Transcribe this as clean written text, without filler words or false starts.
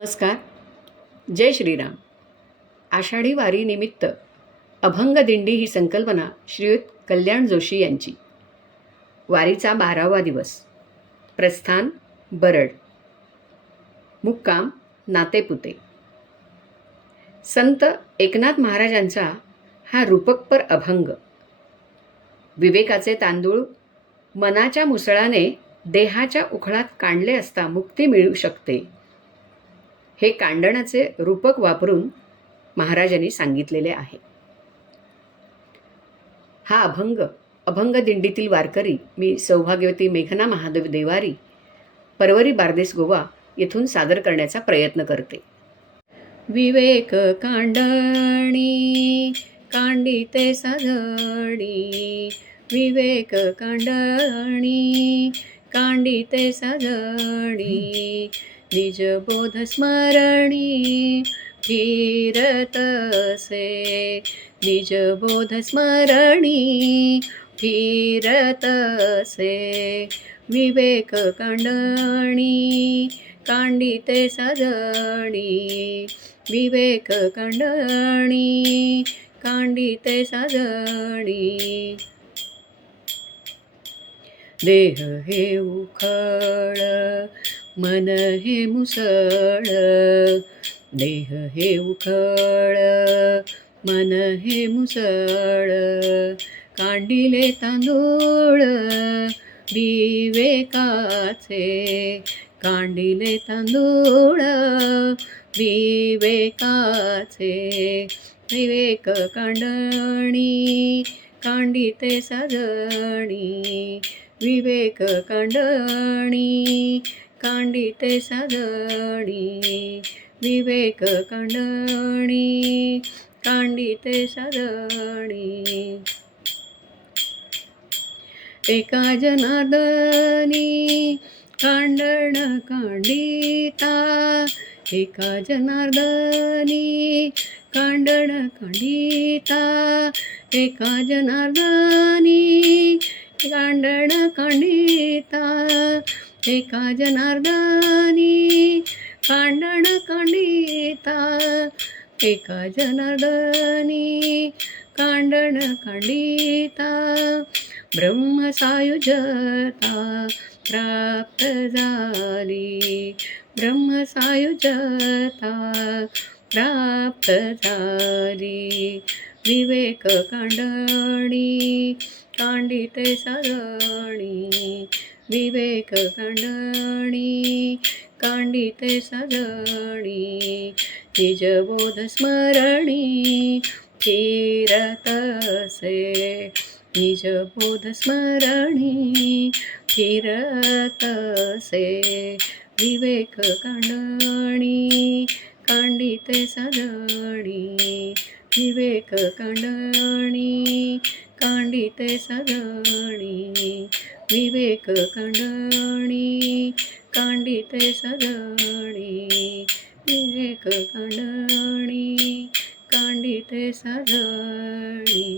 नमस्कार. जय श्रीराम. आषाढी वारीनिमित्त अभंग दिंडी ही संकल्पना श्रीयुत कल्याण जोशी यांची. वारीचा 12वा दिवस. प्रस्थान बरड. मुक्काम नातेपुते. संत एकनाथ महाराजांचा हा रूपकपर अभंग. विवेकाचे तांदूळ मनाच्या मुसळाने देहाच्या उखळात कांडले असता मुक्ती मिळू शकते, हे कांडणाचे रूपक वापरून महाराजांनी सांगितलेले आहे. हा अभंग दिंडीतील वारकरी मी सौभाग्यवती मेघना महादेव देवारी, परवरी बारदेस गोवा येथून सादर करण्याचा प्रयत्न करते. विवेक कांडणी कांडिते साधणी, विवेक कांडणी कांडिते साधणी, निज बोध स्मरणी फिरतसे, निज बोध स्मरणी फिरतसे, विवेक कांडणी कांडिते साधणी, विवेक कांडणी कांडिते साधणी. देह हे उखळ मन हे मुसळ, देह हे उखळ मन हे मुसळ, कांडिले तांदूळ विवेकाचे, कांडिले तांदूळ विवेकाचे, विवेक कांडणी कांडिते साधणी, विवेक कांडणी कांडिते साधणी, विवेक कांडणी कांडिते साधणी. एका जनार्दनी कांडण कांडिता, एका जनार्दनी कांडण कांडिता, एका जनार्दनी कांडण कांडिता, एका जनार्दनी कांडण कांडिता, एका जनार्दनी कांडण कांडिता. ब्रह्मसायुज्यता प्राप्त झाली, ब्रह्मसायुज्यता प्राप्त झाली, विवेक कांडणी कांडिते साधणी, विवेक कांडणी कांडिते साधणी, निज बोध स्मरणी फिरतसे, निज बोध स्मरणी फिरतसे, विवेक कांडणी कांडिते साधणी, विवेक कांडणी कांडिते साधणी, विवेक कांडणी कांडिते साधणी, विवेक कांडणी कांडिते साधणी.